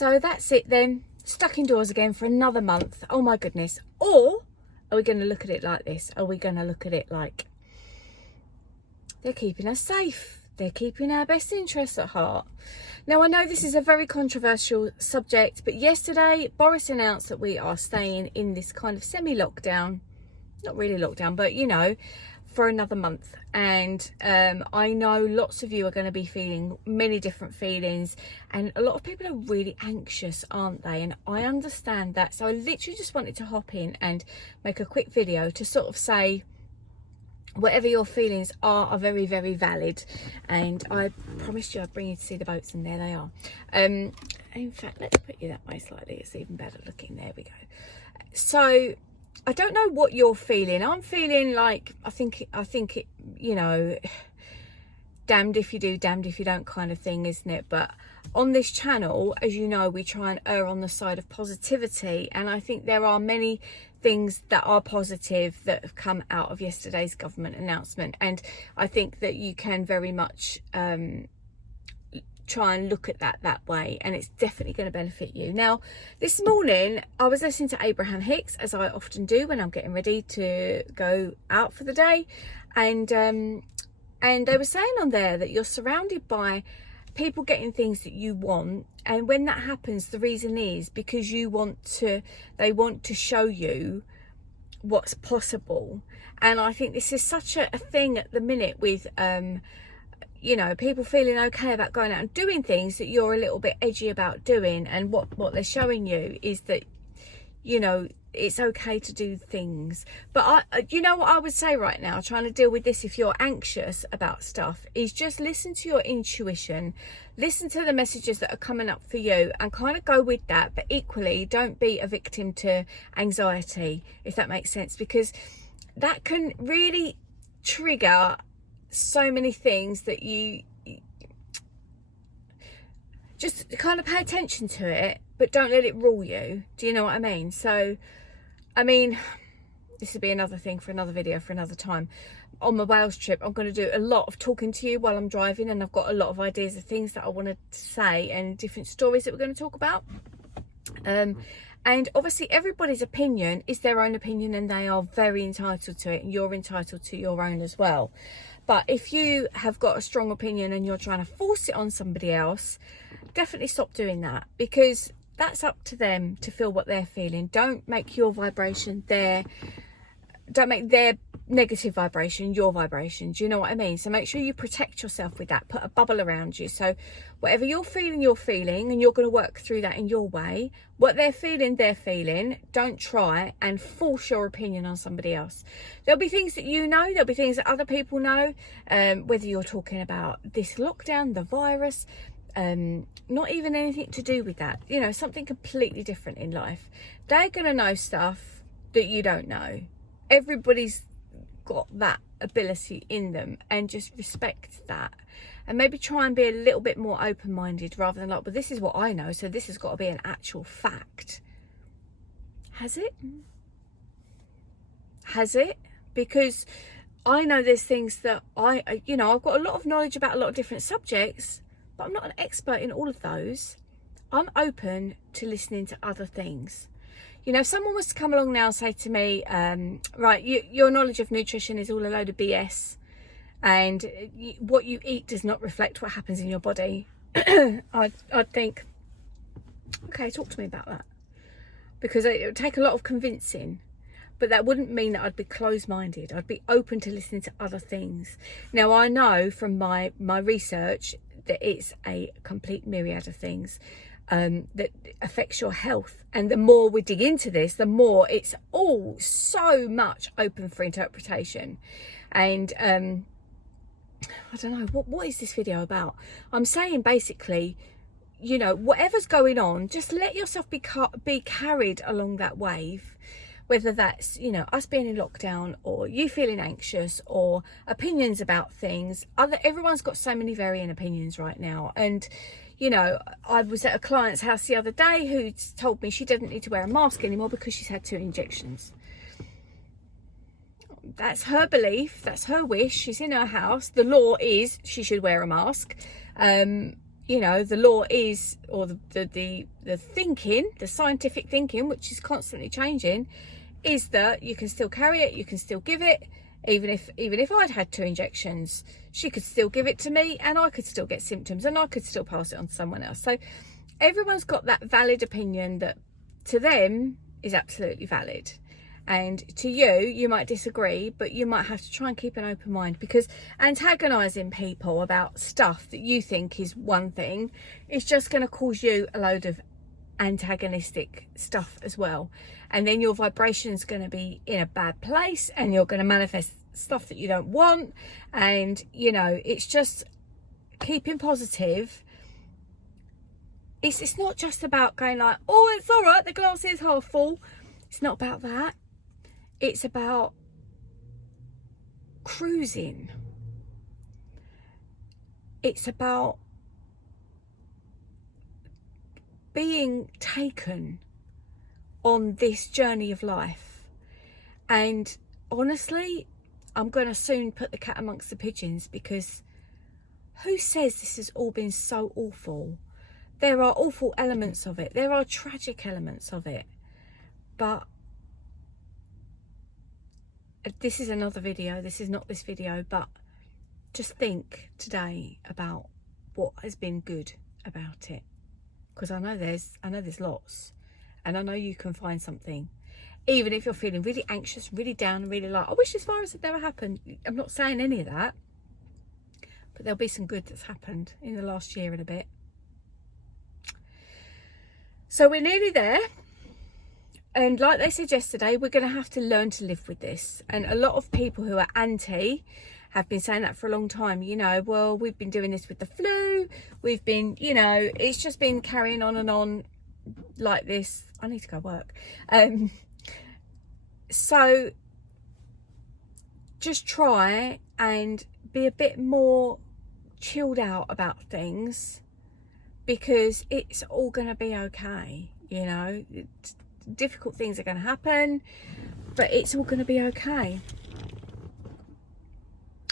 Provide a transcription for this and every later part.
So that's it then. Stuck indoors again for another month. Oh my goodness. Or are we going to look at it like this? Are we going to look at it like they're keeping us safe? They're keeping our best interests at heart. Now, I know this is a very controversial subject, but yesterday Boris announced that we are staying in this kind of semi-lockdown, not really lockdown, but you know, for another month. And I know lots of you are going to be feeling many different feelings, and a lot of people are really anxious, aren't they? And I understand that. So I literally just wanted to hop in and make a quick video to sort of say, whatever your feelings are very, very valid. And I promised you I'd bring you to see the boats, and there they are. In fact, let's put you that way slightly. It's even better looking. There we go. So I don't know what you're feeling. I'm feeling like, I think it, you know, damned if you do, damned if you don't kind of thing, isn't it? But on this channel, as you know, we try and err on the side of positivity. And I think there are many things that are positive that have come out of yesterday's government announcement. And I think that you can very much try and look at that way, and it's definitely going to benefit you. Now, this morning I was listening to Abraham Hicks, as I often do when I'm getting ready to go out for the day, and they were saying on there that you're surrounded by people getting things that you want, and when that happens, the reason is because they want to show you what's possible. And I think this is such a thing at the minute with you know, people feeling okay about going out and doing things that you're a little bit edgy about doing. And what they're showing you is that, you know, it's okay to do things. But you know what I would say right now, trying to deal with this if you're anxious about stuff, is just listen to your intuition, listen to the messages that are coming up for you, and kind of go with that. But equally, don't be a victim to anxiety, if that makes sense, because that can really trigger so many things that you just kind of pay attention to it, but don't let it rule you. Do you know what I mean? So, I mean, this would be another thing for another video for another time. On my Wales trip, I'm going to do a lot of talking to you while I'm driving, and I've got a lot of ideas of things that I want to say and different stories that we're going to talk about. And obviously everybody's opinion is their own opinion, and they are very entitled to it, and you're entitled to your own as well. But if you have got a strong opinion and you're trying to force it on somebody else, definitely stop doing that, because that's up to them to feel what they're feeling. Don't make your vibration don't make their negative vibration your vibration. Do you know what I mean? So make sure you protect yourself with that. Put a bubble around you. So whatever you're feeling, and you're going to work through that in your way. What they're feeling. Don't try and force your opinion on somebody else. There'll be things that you know. There'll be things that other people know. Whether you're talking about this lockdown, the virus, not even anything to do with that. You know, something completely different in life. They're going to know stuff that you don't know. Everybody's got that ability in them, and just respect that, and maybe try and be a little bit more open-minded, rather than like, well, this is what I know, so this has got to be an actual fact. Has it? Because I know there's things that you know, I've got a lot of knowledge about a lot of different subjects, but I'm not an expert in all of those. I'm open to listening to other things. You know, if someone was to come along now and say to me, right, your knowledge of nutrition is all a load of BS, and what you eat does not reflect what happens in your body, I'd think, okay, talk to me about that, because it would take a lot of convincing. But that wouldn't mean that I'd be closed-minded. I'd be open to listening to other things. Now, I know from my research that it's a complete myriad of things that affects your health. And the more we dig into this, the more it's all so much open for interpretation. And I don't know, what is this video about? I'm saying basically, you know, whatever's going on, just let yourself be carried along that wave. Whether that's, you know, us being in lockdown, or you feeling anxious, or opinions about things. Everyone's got so many varying opinions right now. And, you know, I was at a client's house the other day who told me she doesn't need to wear a mask anymore because she's had 2 injections. That's her belief. That's her wish. She's in her house. The law is she should wear a mask. You you know, the law is, or the thinking, the scientific thinking, which is constantly changing, is that you can still carry it, you can still give it. Even if I'd had 2 injections, she could still give it to me, and I could still get symptoms, and I could still pass it on to someone else. So everyone's got that valid opinion that to them is absolutely valid, and to you might disagree, but you might have to try and keep an open mind, because antagonizing people about stuff that you think is one thing is just going to cause you a load of antagonistic stuff as well, and then your vibration's going to be in a bad place, and you're going to manifest stuff that you don't want. And you know, it's just keeping positive. It's not just about going like, oh, it's all right, the glass is half full. It's not about that. It's about cruising. It's about being taken on this journey of life. And honestly, I'm going to soon put the cat amongst the pigeons, because who says this has all been so awful? There are awful elements of it. There are tragic elements of it. But this is another video. This is not this video. But just think today about what has been good about it. Because I know there's lots. And I know you can find something. Even if you're feeling really anxious, really down, and really like, I wish this virus had never happened. I'm not saying any of that. But there'll be some good that's happened in the last year and a bit. So we're nearly there. And like they said yesterday, we're going to have to learn to live with this. And a lot of people who are anti have been saying that for a long time. You know, well, we've been doing this with the flu. We've been, you know, it's just been carrying on and on like this. I need to go work. So just try and be a bit more chilled out about things, because it's all going to be okay. You know, difficult things are going to happen, but it's all going to be okay.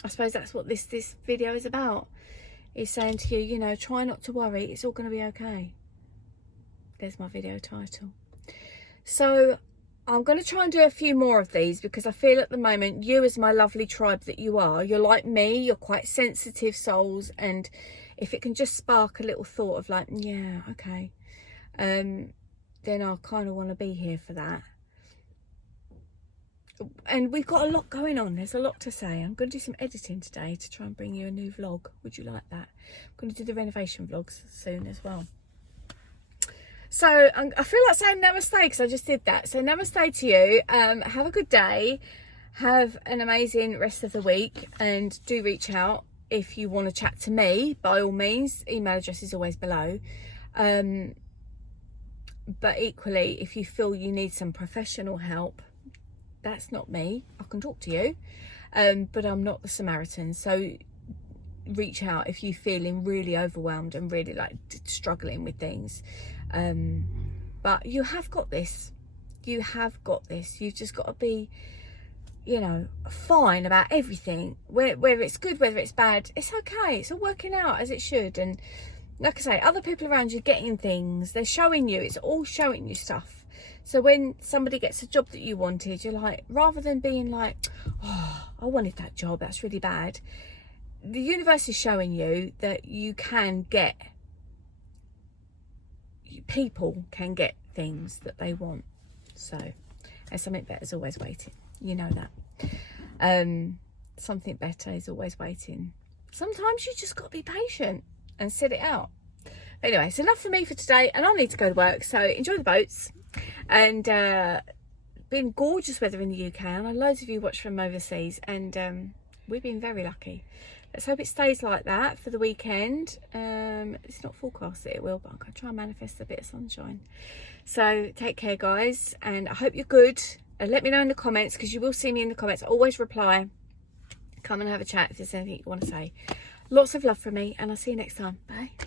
I suppose that's what this video is about, is saying to you, you know, try not to worry, it's all going to be okay. There's my video title. So I'm going to try and do a few more of these, because I feel at the moment, you as my lovely tribe that you are, you're like me, you're quite sensitive souls, and if it can just spark a little thought of like, yeah, okay, then I kind of want to be here for that. And we've got a lot going on. There's a lot to say. I'm going to do some editing today to try and bring you a new vlog. Would you like that? I'm going to do the renovation vlogs soon as well. So I feel like saying namaste, because I just did that. So namaste to you. Have a good day. Have an amazing rest of the week. And do reach out if you want to chat to me. By all means, email address is always below. But equally, if you feel you need some professional help, that's not me. I can talk to you, but I'm not the Samaritan. So reach out if you're feeling really overwhelmed and really like struggling with things. But you have got this. You have got this. You've just got to be, you know, fine about everything. Whether it's good, whether it's bad, it's okay. It's all working out as it should. And like I say, other people around you getting things, they're showing you, it's all showing you stuff. So when somebody gets a job that you wanted, you're like, rather than being like, oh, I wanted that job, that's really bad. The universe is showing you that you can get, people can get things that they want. So, and something better is always waiting. You know that. Something better is always waiting. Sometimes you just got to be patient and sit it out. Anyway, it's enough for me for today, and I need to go to work. So enjoy the boats. And been gorgeous weather in the UK. I know loads of you watch from overseas, and we've been very lucky. Let's hope it stays like that for the weekend. It's not forecast that it will, but I'm going to try and manifest a bit of sunshine. So take care, guys, and I hope you're good. Let me know in the comments, because you will see me in the comments. I always reply. Come and have a chat if there's anything you want to say. Lots of love from me, and I'll see you next time. Bye.